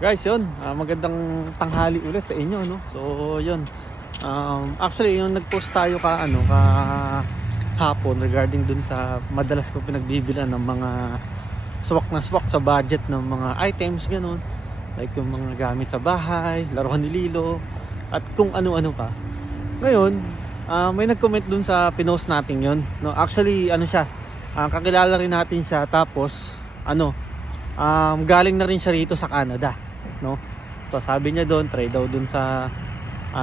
Guys, yun, magandang tanghali ulit sa inyo, no? So, yun. Actually, yung nag-post tayo hapon regarding dun sa madalas ko pinagbibilan ng mga swak na swak sa budget ng mga items, ganun. Like yung mga gamit sa bahay, laruan ni Lilo, at kung ano-ano pa. Ngayon, may nag-comment dun sa pinost natin yun, no? Actually, ano siya, kakilala rin natin siya, tapos, galing na rin siya rito sa Canada, no? So sabi niya doon, try daw doon sa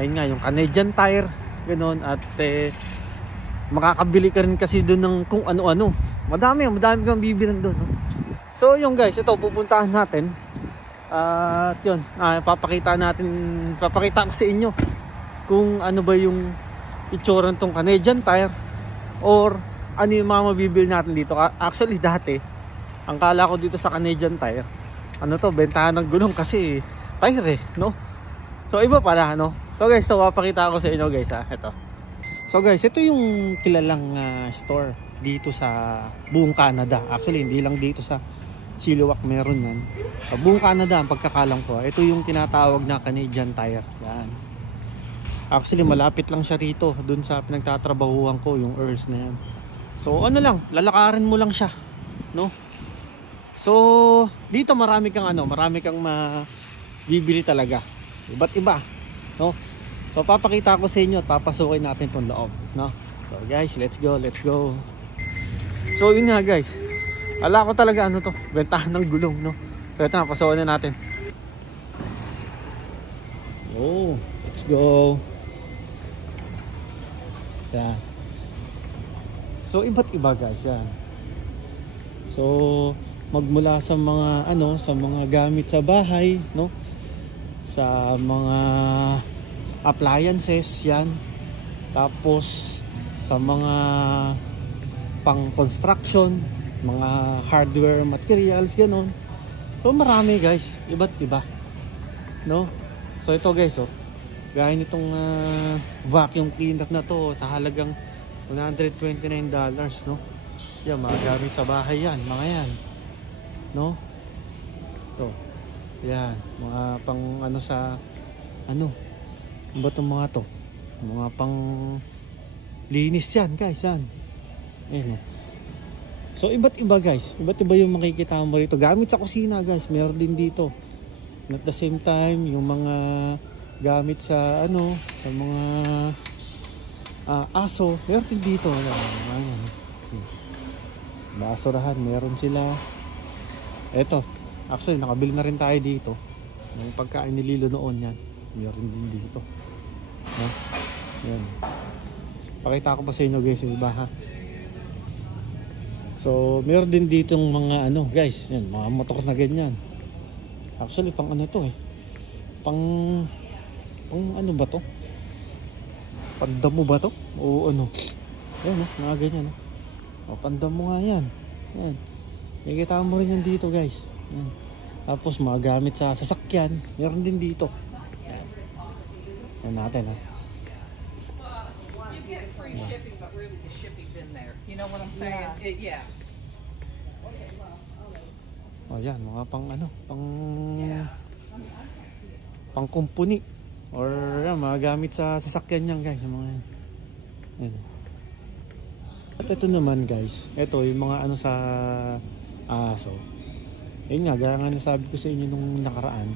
yun nga, yung Canadian Tire, ganoon, at makakabili ka rin kasi doon ng kung ano-ano. Madami kang bibilan doon, no? So yung guys, ito pupuntahan natin. At yun, papakita ko sa inyo kung ano ba yung itsura nitong Canadian Tire or ano yung mga mabibili natin dito. Actually dati, ang kala ko dito sa Canadian Tire, bentahan ng gulong kasi tire no? So iba pala, no? So guys, papakita ko sa inyo guys, ito. So guys, ito yung kilalang store dito sa buong Canada. Actually, hindi lang dito sa Chilliwack meron yan. Sa buong Canada, ang pagkakalam ko, ito yung tinatawag na Canadian Tire. Yan. Actually, malapit lang siya rito, dun sa pinagtatrabahuhan ko, yung Earls na yan. So ano lang, lalakarin mo lang siya, no? So dito marami kang mabibili talaga. Iba't iba, no? So papakita ko sa inyo at papasukin natin tong loob, no? So guys, let's go. So yun nga guys. Ala ko talaga bentahan ng gulong, no? So ito na, pasukin na natin. Oh, let's go. Yan. So iba't iba guys, yan. So magmula sa mga sa mga gamit sa bahay, no? Sa mga appliances, yan. Tapos sa mga pang construction, mga hardware materials, ganoon. So marami guys, iba't iba, no? So ito guys, gaya nitong vacuum cleaner na to sa halagang $129, no? Yan, mga gamit sa bahay yan, mga yan, no? Ito, yan, mga pang ba itong mga to? Mga pang linis yan guys, yan. Ayan. So iba't iba guys, iba't iba yung makikita mo rito. Gamit sa kusina guys, meron din dito. At the same time, yung mga gamit sa sa mga aso, meron din dito. Ayan. Basurahan, meron sila. Eto, actually nakabili na rin tayo dito ng pagkain ni Lilo noon, yan. Meron din dito, no? Yan. Pakita ko pa sa inyo guys yung iba, ha. So meron din dito ng mga guys, yan, mga motor na ganyan. Actually pang pang ba to? Pandamo ba to? O yan, mga ganyan, pandamo nga yan. Yan. Nakikita mo rin yan dito guys. Yan. Tapos mga gamit sa sasakyan, meron din dito. Yan. Yan natin, ha. You get free shipping, but really the shipping's in there. You know what I'm saying? Yeah. Oh, yan, mga pang kumpuni or yan, mga gamit sa sasakyan yan guys, mga yan. At ito naman guys, ito yung mga sa aso. Ayun nga, gaya nga nasabi ko sa inyo nung nakaraan.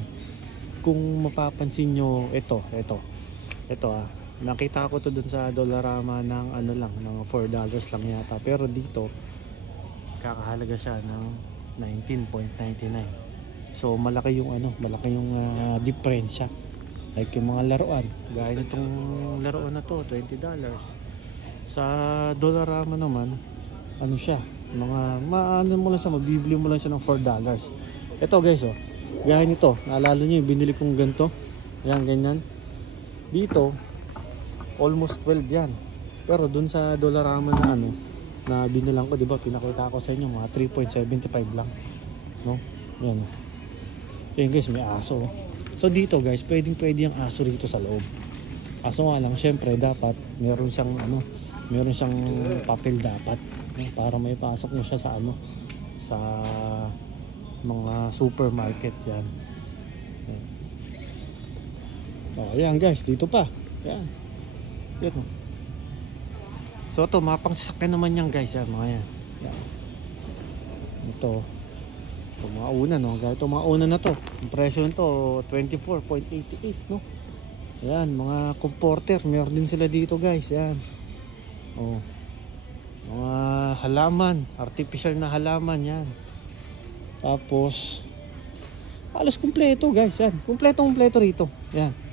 Kung mapapansin nyo, ito nakita ko to dun sa Dollarama ng ng $4 lang yata. Pero dito kakahalaga siya ng 19.99. So malaki yung diferensya. Like yung mga laruan, gaya nitong laruan na to, $20. Sa Dollarama naman, siya, mga mo lang siya, mabibili mo lang siya ng $4. Ito guys, gaya nito, naalala nyo yung binili kong ganito, yan, ganyan. Dito almost 12 yan. Pero dun sa Dollarama na na binilang ko, diba, pinakita ko sa inyo, mga 3.75 lang, no? Yan. Yan guys, may aso. So dito guys, pwede yung aso rito sa loob. Aso nga lang, syempre dapat meron siyang papel dapat, para may pasok mo siya sa sa mga supermarket, yan. Oh, ayan guys, dito pa. Ayan. Yan. So ito, mga pang sasakyan naman yan guys. Yan, mga yan. Yan. Ito. Ito mga una, no? Ito mga una na to. Ang presyo nito, 24.88, no? Ayan, mga comforter. Meron din sila dito guys. Yan. Oh. Mga halaman. Artificial na halaman. Yan. Tapos, halos kumpleto guys. Yan. Kumpleto rito. Yan.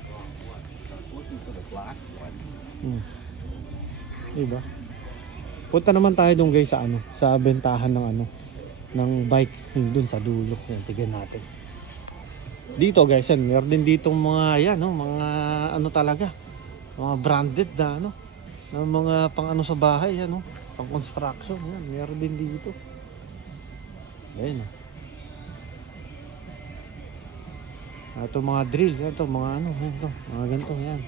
Diba? Punta naman tayo doon guys sa sa bentahan ng bike doon sa dulo. Yan, tignan natin. Dito guys, yan, meron din ditong mga mga talaga. Mga branded na na mga pang sa bahay, pang construction, yan, meron din dito. Ayun. Ito mga drill, ito mga mga ganito yan.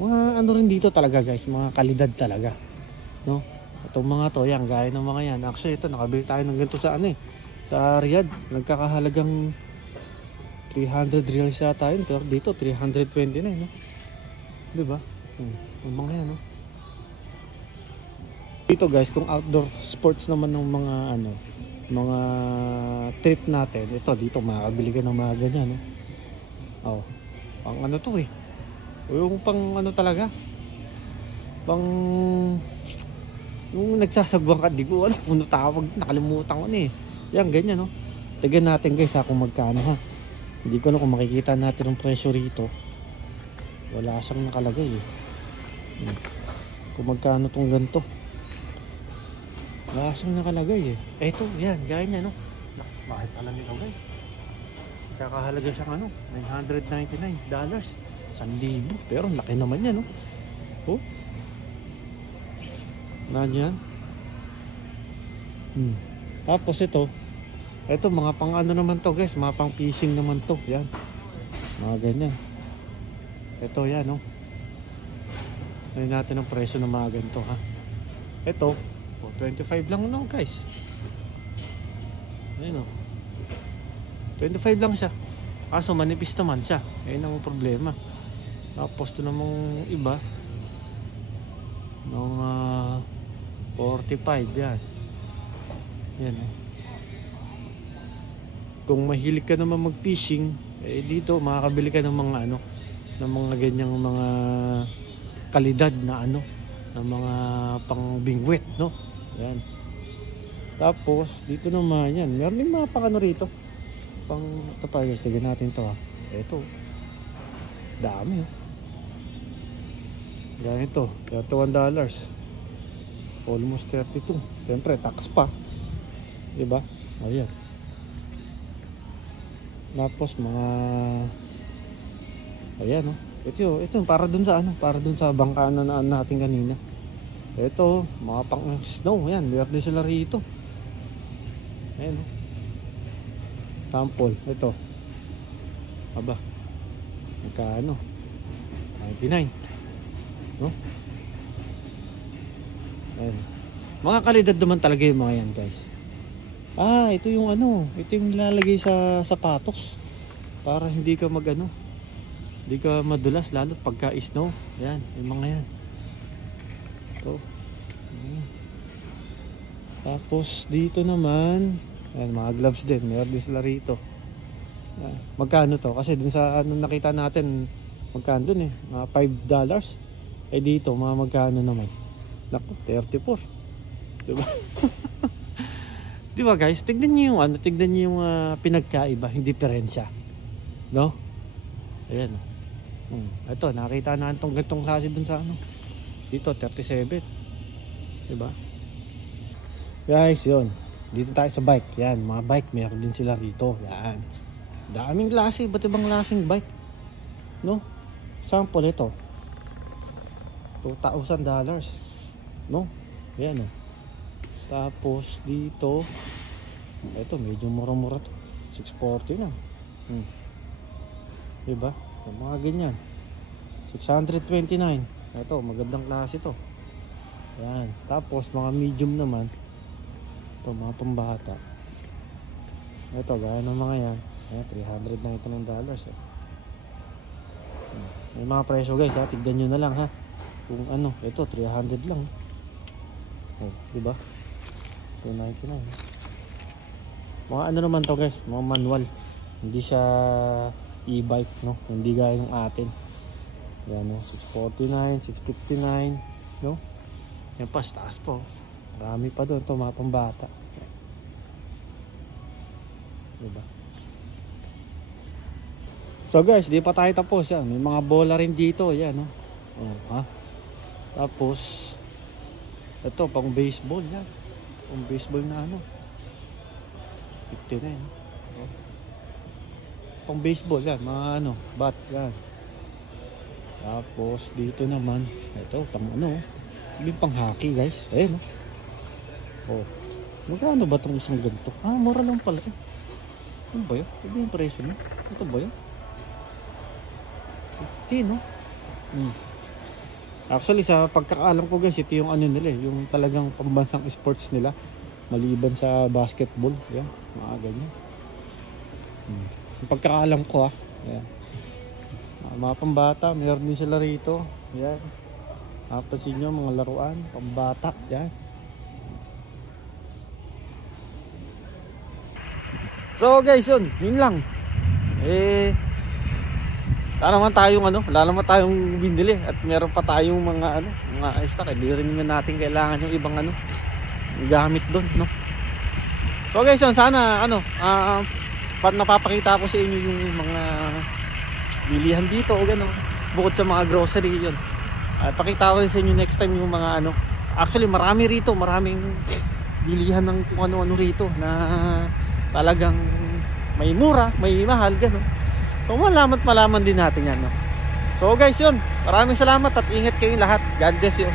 Mga rin dito talaga guys, mga kalidad talaga, no? Itong mga to, yan, gaya ng mga yan. Actually ito, nakabili tayo ng ganito sa sa Riyadh. Nagkakahalagang 300 riyals yata yun, pero dito 329, no? Diba? Yung mga yan, no? Dito guys, kung outdoor sports naman ng mga mga trip natin, ito dito makakabili ka ng mga ganyan, no? Oh, pang to eh. Yung pang talaga, pang yung nagsasagwang ka, di ko alam kung tawag, nakalimutan ko na eh. Yan, ganyan, no? Tignan natin guys kung magkano ha. Hindi ko kung makikita natin ang presyo rito. Wala siyang nakalagay eh. Kung magkano tong ganito. Wala siyang nakalagay eh. Eto, yan, gaya niya, no? Bakit pala nito guys? Kakahalaga siyang $999. 1,000. Pero laki naman yan, no? Oh. Nanyan. Tapos ito mga pang naman to guys, mga pang fishing naman to. Yan. Mga ganyan. Ito yan, no? Ano natin ang presyo ng mga ganito, ha? Ito, 25 lang no guys. Ayun, no? 25 lang siya. Kaso manipis naman siya. Ayun ang problema. Tapos ito namang iba ng 45 yan. Yan eh. Kung mahilig ka naman mag-fishing, dito makakabili ka ng mga ng mga ganyang mga kalidad na ng mga pang-bingwit, no? Yan. Tapos dito naman yan, meron din mga pang rito. Pang ito pa guys, tignan natin to ha. Ito. Dami. Ganito, $31. Almost 32. Siyempre, tax pa. Diba? Ayan. Tapos mga ayan, no? Ito para dun sa para dun sa bangka na natin kanina. Ito, mga pang snow. Ayan, meron din sila rito. Ayan, no? Sample, ito. Aba. Magkano? 99. No? Ayan. Mga kalidad naman talaga yung mga yan guys. Ito yung ito yung nilalagay sa sapatos para hindi ka hindi ka madulas lalo pagka snow. Yan, yung mga yan. Ito. Ayan. Tapos dito naman, ayan, mga gloves din, meron din sila rito. Ayan. Magkano to? Kasi dun sa nakita natin, magkano dun eh, mga $5. Dito, mga magkano naman? Naku, 34. Diba? Diba guys? Tignan niyo yung tignan niyo yung pinagkaiba, yung diferensya. No? Ayan. Ito, nakita na itong gantong klase dun sa dito, 37. Diba? Guys, yun. Dito tayo sa bike. Yan, mga bike, meron din sila rito. Yan. Daming klase, ba't ibang klaseng bike? No? Sample ito. $2,000. No? Ayan, Tapos dito, ito medyo mura-mura to. 640 na. Diba? Yung mga ganyan. 629. Ito, magandang klase to. Ayan. Tapos mga medium naman. Ito, mga pambata. Ito, gaya ng mga yan. Ayan, $399. May mga presyo guys ha, tignan nyo na lang ha. Kung ano, ito 300 lang. Oh, di ba? 299. Mga ano naman to guys, mga manual. Hindi siya e-bike, no? Hindi gaya ng atin. Yan, no? 649, 659, no? Yan pa, taas po. Marami pa doon, ito mga pambata. Diba? So guys, di pa tayo tapos yan. May mga bola rin dito, yan, no? Oh, ha? Tapos ito pang baseball yan. Pang baseball na ano. 59. Oh. Pang baseball yan, mga ano, bat yan. Tapos dito naman, ito pang ano, yung pang hockey guys. Ayun, no? Oh. Magkano ba itong isang ganito? Ah, mura lang pala. Ano ba yun? Ito yung presyo mo? Ito ba yun? 50, no? Actually, sa pagkakaalam ko guys, ito yung ano nila, yung talagang pambansang sports nila. Maliban sa basketball. Yan, mga ganyan. Yung pagkakaalam ko ha. Yan. Mga pambata, mayroon din sila rito. Yan. Napansin nyo, mga laruan, pambata. Yan. So guys, yun lang. Wala naman tayong ano, wala naman tayong binili at meron pa tayong mga ano, mga stock. Hindi rin natin kailangan yung ibang ano, gamit doon, no. So guys, yun, sana ano, napapakita ko sa inyo yung mga bilihan dito o gano'n. Bukod sa mga grocery yun. Pakita ko rin sa inyo next time yung mga ano. Actually, marami rito, maraming bilihan ng kung ano-ano rito na talagang may mura, may mahal, gano'n. So malaman din natin yan, no? So guys, yun, maraming salamat at ingat kayong lahat. God bless you.